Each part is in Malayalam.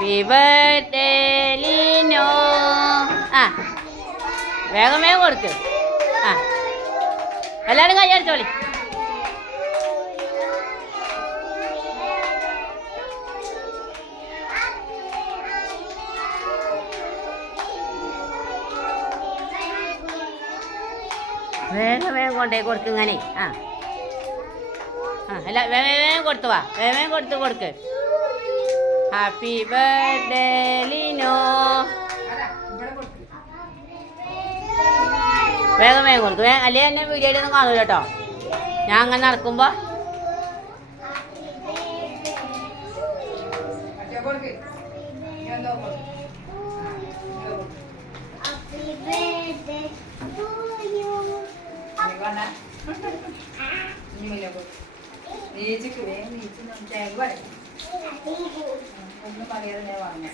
Happy birthday Lino. ആ വേഗം വേഗം കൊടുക്ക്. ആ എല്ലാവരും കൈയടിച്ചോളി. വേഗം വേഗം കൊണ്ടേ കൊടുക്ക് ഇങ്ങനെ. ആ ആ അല്ല വേഗം വേഗം കൊടുത്തു വാ. വേഗം കൊടുത്ത് കൊടുക്ക്. Happy birthday Lino. വേഗം വേഗം കൊടുക്കും. അല്ലേ എന്നെ വീഡിയോയിലൊന്നും കാണൂല കേട്ടോ. ഞാൻ അങ്ങനെ നടക്കുമ്പോൾ ഒന്നും പറയാതെ വാങ്ങ.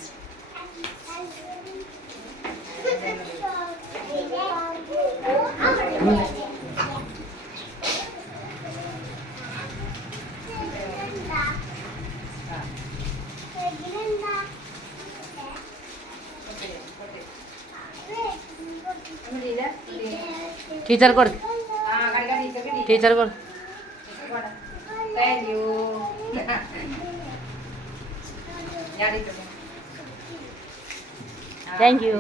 ടീച്ചർ കൊടുക്ക്. ടീച്ചർ കൊടുക്ക്. Thank you. Thank you.